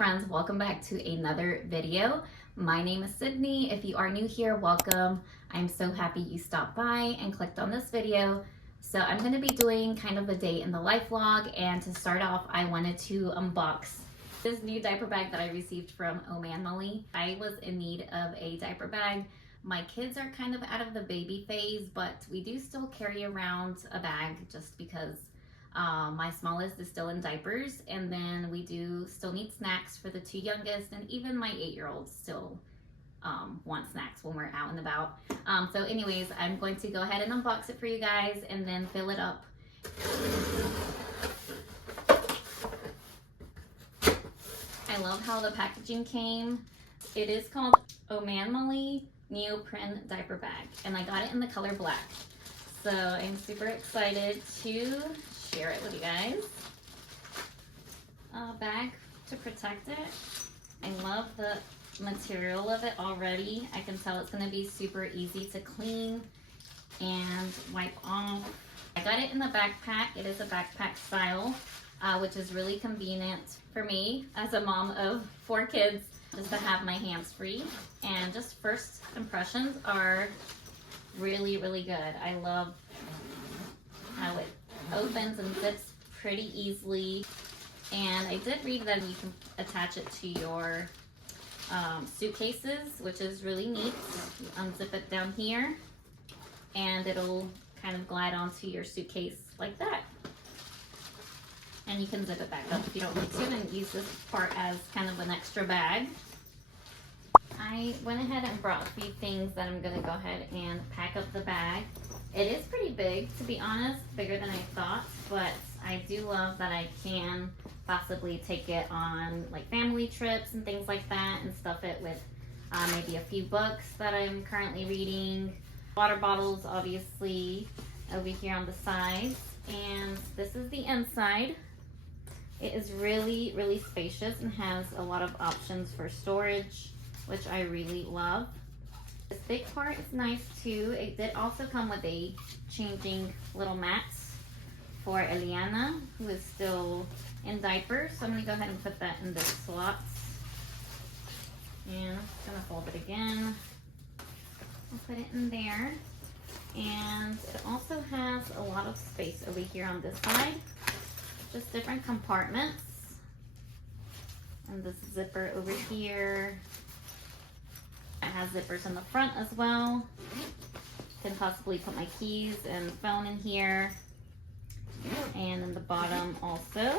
friends, welcome back to another video. My name is Sydney. If you are new here, welcome. I'm so happy you stopped by and clicked on this video. So I'm going to be doing kind of a day in the life vlog, and to start off I wanted to unbox this new diaper bag that I received from Omanmoli. I was in need of a diaper bag. My kids are kind of out of the baby phase, but we do still carry around a bag just because my smallest is still in diapers, and then we do still need snacks for the two youngest, and even my 8-year-old still want snacks when we're out and about. So anyways, I'm going to go ahead and unbox it for you guys and then fill it up. I love how the packaging came. It is called Omanmoli Neoprene Diaper Bag, and I got it in the color black. So I'm super excited to share it with you guys. A bag to protect it. I love the material of it already. I can tell it's going to be super easy to clean and wipe off. I got it in the backpack. It is a backpack style, which is really convenient for me as a mom of 4 kids, just to have my hands free. And just first impressions are really good. I love how it opens and zips pretty easily, and I did read that you can attach it to your suitcases, which is really neat. You unzip it down here and it'll kind of glide onto your suitcase like that, and you can zip it back up if you don't need to and use this part as kind of an extra bag. I went ahead and brought a few things that I'm going to go ahead and pack up the bag. It is pretty big, to be honest, bigger than I thought, but I do love that I can possibly take it on like family trips and things like that, and stuff it with maybe a few books that I'm currently reading. Water bottles, obviously, over here on the sides. And this is the inside. It is really spacious and has a lot of options for storage, which I really love. This big part is nice too. It did also come with a changing little mats for Eliana, who is still in diapers. So I'm gonna go ahead and put that in the slots. And I'm just gonna fold it again. I'll put it in there. And it also has a lot of space over here on this side. Just different compartments. And this zipper over here. It has zippers in the front as well. Can possibly put my keys and phone in here. And in the bottom also.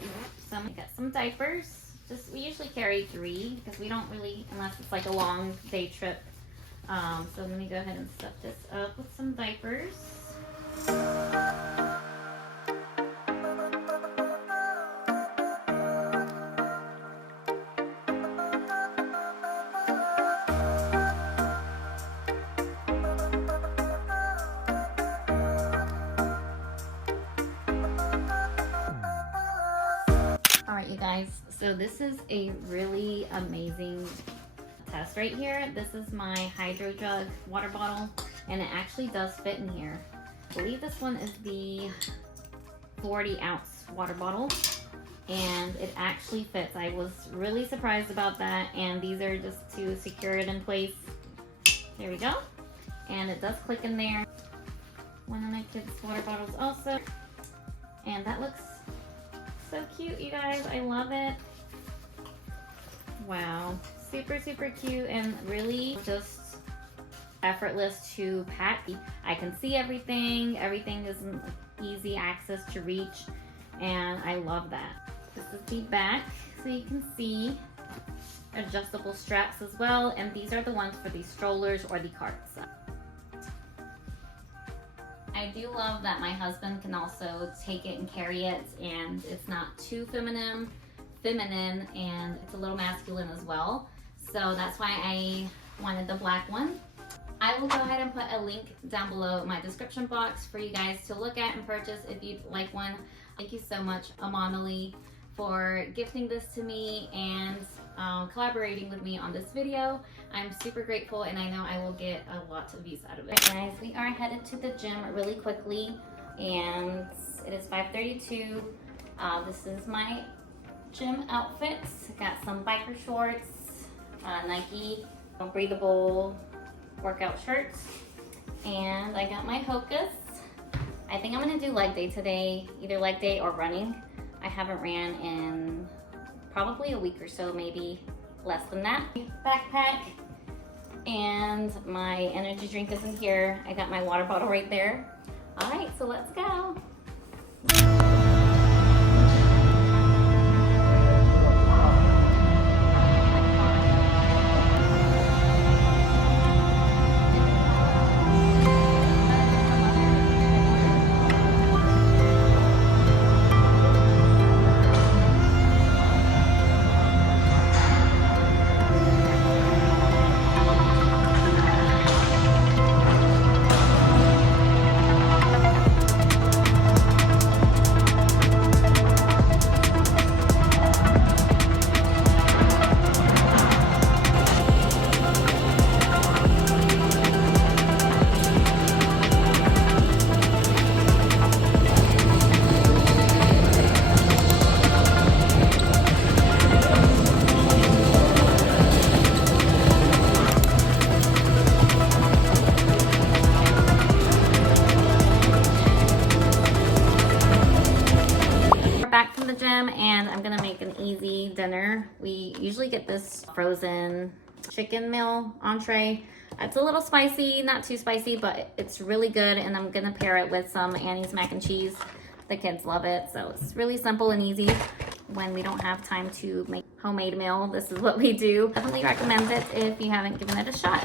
So I'm gonna get some diapers. We usually carry 3 because we don't really, unless it's like a long day trip. So let me go ahead and stuff this up with some diapers. Alright, you guys, so this is a really amazing test right here. This is my Hydro Jug water bottle, and it actually does fit in here. I believe this one is the 40-ounce water bottle, and it actually fits. I was really surprised about that, and these are just to secure it in place. There we go. And it does click in there. One of my kids' water bottles also. And that looks so cute, you guys. I love it. Wow. Super cute, and really just effortless to pack. I can see everything. Everything is in easy access to reach, and I love that. This is the back, so you can see adjustable straps as well, and these are the ones for the strollers or the carts. I do love that my husband can also take it and carry it, and it's not too feminine, and it's a little masculine as well. So that's why I wanted the black one. I will go ahead and put a link down below in my description box for you guys to look at and purchase if you'd like one. Thank you so much, Omanmoli, for gifting this to me and collaborating with me on this video. I'm super grateful, and I know I will get a lot of use out of it. Guys, we are headed to the gym really quickly, and it is 5:32. This is my gym outfits. Got some biker shorts, Nike breathable workout shirts, and I got my Hocus. I think I'm gonna do leg day today, either leg day or running. I haven't ran in probably a week or so, maybe less than that. Backpack, and my energy drink is in here. I got my water bottle right there. All right, so let's go. Back from the gym, and I'm gonna make an easy dinner. We usually get this frozen chicken meal entree. It's a little spicy, not too spicy, but it's really good, and I'm gonna pair it with some Annie's mac and cheese. The kids love it, so it's really simple and easy. When we don't have time to make homemade meal, this is what we do. Definitely recommend it if you haven't given it a shot.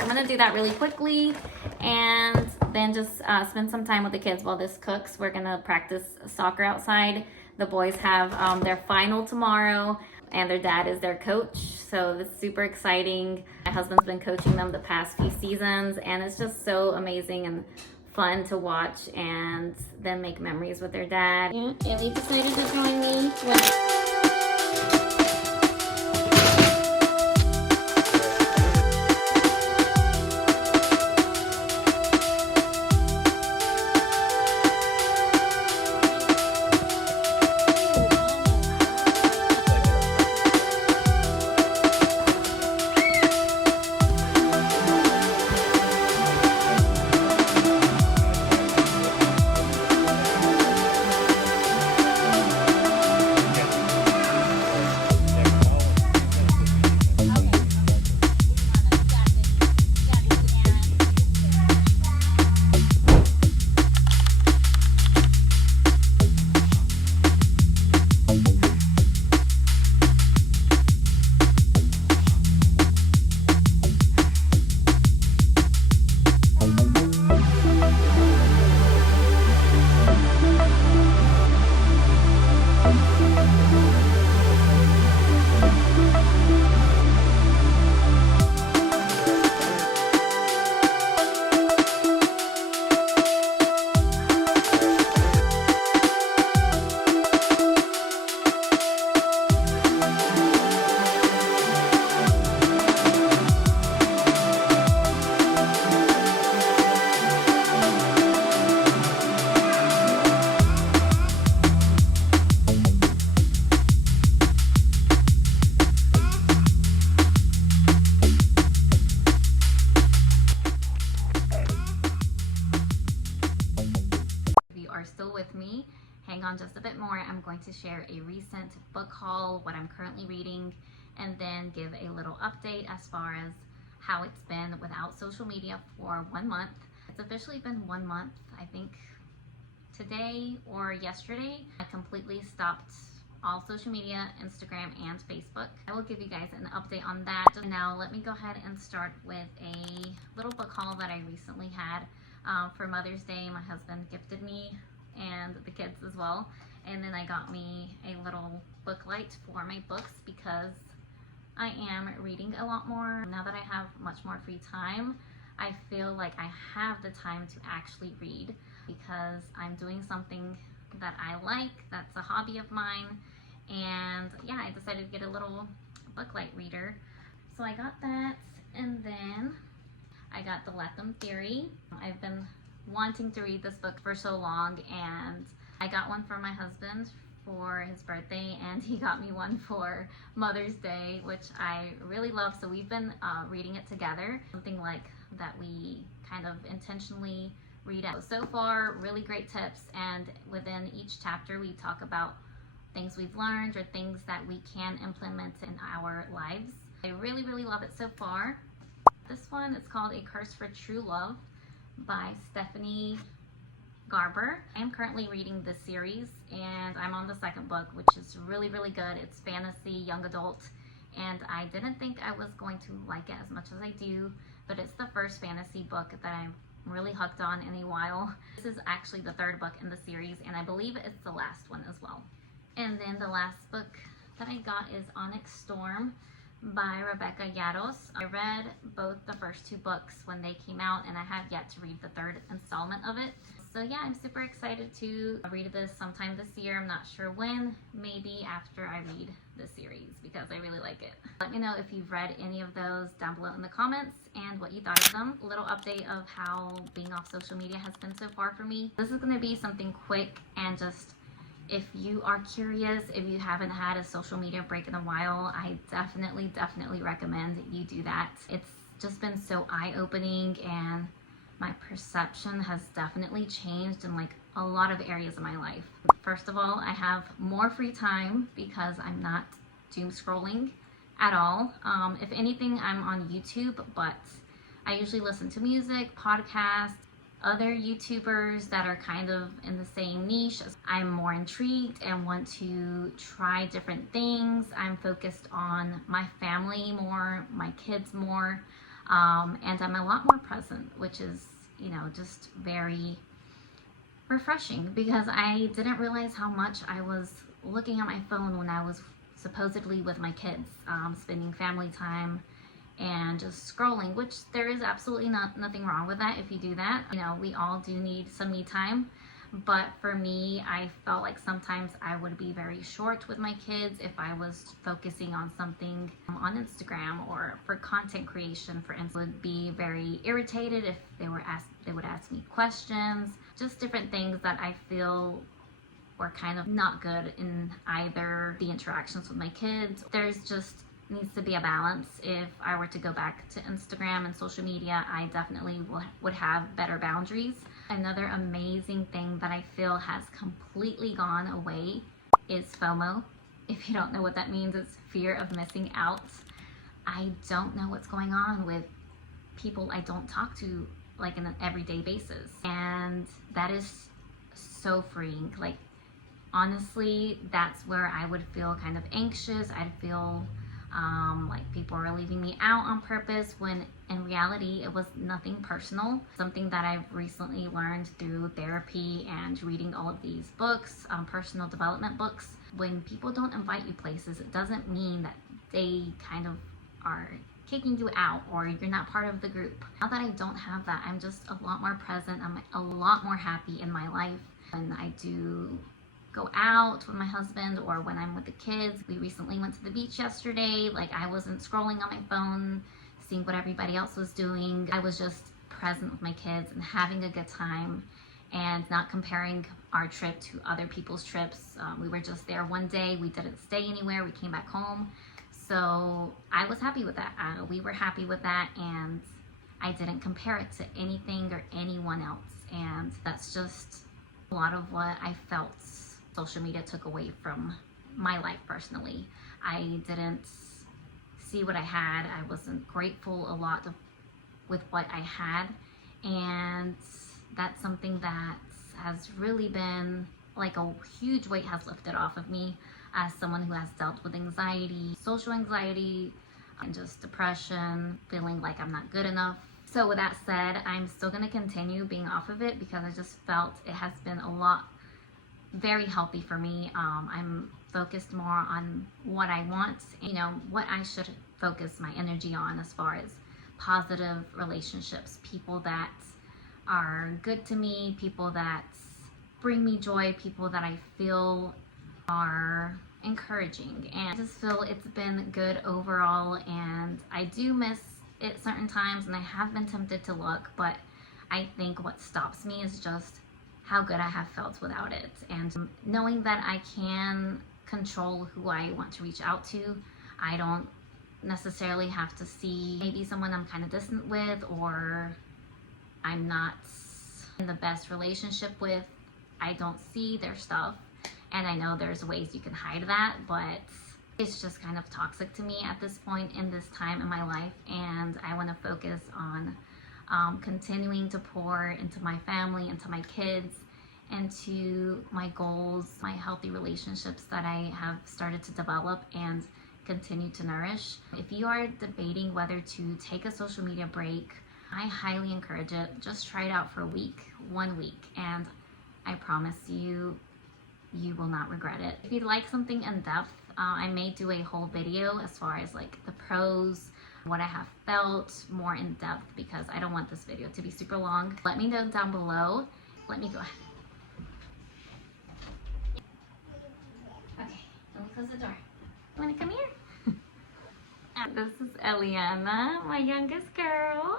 I'm gonna do that really quickly, and then just spend some time with the kids while this cooks. We're gonna practice soccer outside. The boys have their final tomorrow, and their dad is their coach, so it's super exciting. My husband's been coaching them the past few seasons, and it's just so amazing and fun to watch and then make memories with their dad. Yeah, Ellie decided to join me. On just a bit more, I'm going to share a recent book haul, what I'm currently reading, and then give a little update as far as how it's been without social media for 1 month. It's officially been 1 month. I think today or yesterday I completely stopped all social media, Instagram and Facebook. I will give you guys an update on that. Now let me go ahead and start with a little book haul that I recently had for Mother's Day. My husband gifted me and the kids as well, and then I got me a little book light for my books because I am reading a lot more. Now that I have much more free time, I feel like I have the time to actually read because I'm doing something that I like, that's a hobby of mine, and yeah, I decided to get a little book light reader. So I got that, and then I got The Lethem Theory. I've been wanting to read this book for so long, and I got one for my husband for his birthday, and he got me one for Mother's Day, which I really love. So we've been reading it together, something like that we kind of intentionally read it. So far, really great tips, and within each chapter we talk about things we've learned or things that we can implement in our lives. I really, really love it so far. This one is called A Curse for True Love by Stephanie Garber. I am currently reading this series, and I'm on the second book, which is really, really good. It's fantasy, young adult, and I didn't think I was going to like it as much as I do, but it's the first fantasy book that I'm really hooked on in a while. This is actually the third book in the series, and I believe it's the last one as well. And then the last book that I got is Onyx Storm by Rebecca Yarros. I read both the first two books when they came out, and I have yet to read the third installment of it. So yeah, I'm super excited to read this sometime this year. I'm not sure when, maybe after I read the series, because I really like it. Let me know if you've read any of those down below in the comments and what you thought of them. A little update of how being off social media has been so far for me. This is going to be something quick, and just if you are curious, if you haven't had a social media break in a while, I definitely recommend you do that. It's just been so eye-opening, and my perception has definitely changed in like a lot of areas of my life. First of all, I have more free time because I'm not doom scrolling at all. If anything, I'm on YouTube, but I usually listen to music, podcasts, other YouTubers that are kind of in the same niche. I'm more intrigued and want to try different things. I'm focused on my family more, my kids more, and I'm a lot more present, which is, you know, just very refreshing, because I didn't realize how much I was looking at my phone when I was supposedly with my kids, spending family time and just scrolling, which there is absolutely nothing wrong with that if you do that. You know, we all do need some me time, but for me, I felt like sometimes I would be very short with my kids if I was focusing on something on Instagram or for content creation. For instance, would be very irritated if they would ask me questions, just different things that I feel were kind of not good in either the interactions with my kids. There's just needs to be a balance. If I were to go back to Instagram and social media, I definitely would have better boundaries. Another amazing thing that I feel has completely gone away is FOMO. If you don't know what that means, it's fear of missing out. I don't know what's going on with people I don't talk to like in an everyday basis, and that is so freeing. Like, honestly, that's where I would feel kind of anxious. I'd feel like people are leaving me out on purpose, when in reality it was nothing personal. Something that I've recently learned through therapy and reading all of these books, personal development books. When people don't invite you places, it doesn't mean that they kind of are kicking you out or you're not part of the group. Now that I don't have that, I'm just a lot more present. I'm a lot more happy in my life. When I do go out with my husband or when I'm with the kids. We recently went to the beach yesterday. Like, I wasn't scrolling on my phone, seeing what everybody else was doing. I was just present with my kids and having a good time, and not comparing our trip to other people's trips. We were just there one day. We didn't stay anywhere. We came back home. So I was happy with that. We were happy with that, and I didn't compare it to anything or anyone else. And that's just a lot of what I felt social media took away from my life personally. I didn't see what I had. I wasn't grateful a lot with what I had, and that's something that has really been like a huge weight has lifted off of me as someone who has dealt with anxiety, social anxiety, and just depression, feeling like I'm not good enough. So with that said, I'm still going to continue being off of it because I just felt it has been a lot very healthy for me. I'm focused more on what I want, you know, what I should focus my energy on as far as positive relationships, people that are good to me, people that bring me joy, people that I feel are encouraging. And I just feel it's been good overall, and I do miss it certain times, and I have been tempted to look, but I think what stops me is just how good I have felt without it. And knowing that I can control who I want to reach out to, I don't necessarily have to see maybe someone I'm kind of distant with, or I'm not in the best relationship with. I don't see their stuff, and I know there's ways you can hide that, but it's just kind of toxic to me at this point in this time in my life, and I want to focus on continuing to pour into my family, into my kids, into my goals, my healthy relationships that I have started to develop and continue to nourish. If you are debating whether to take a social media break, I highly encourage it. Just try it out for a week, 1 week, and I promise you, you will not regret it. If you'd like something in depth, I may do a whole video as far as like the pros, what I have felt more in depth, because I don't want this video to be super long. Let me know down below. Let me go ahead. Okay, let me close the door. You wanna come here? This is Eliana, my youngest girl.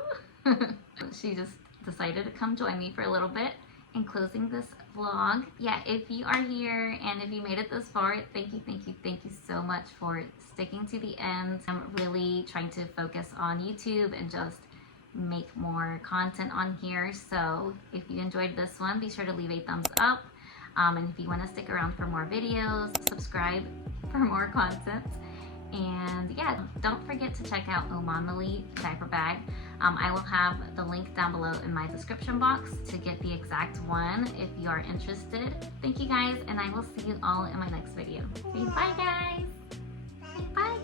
She just decided to come join me for a little bit in closing this vlog. Yeah, if you are here and if you made it this far, thank you so much for sticking to the end. I'm really trying to focus on YouTube and just make more content on here. So if you enjoyed this one, be sure to leave a thumbs up. And if you want to stick around for more videos, subscribe for more content. And yeah, don't forget to check out Omanmoli Diaper Bag. I will have the link down below in my description box to get the exact one if you are interested. Thank you guys, and I will see you all in my next video. Okay, bye guys. Bye.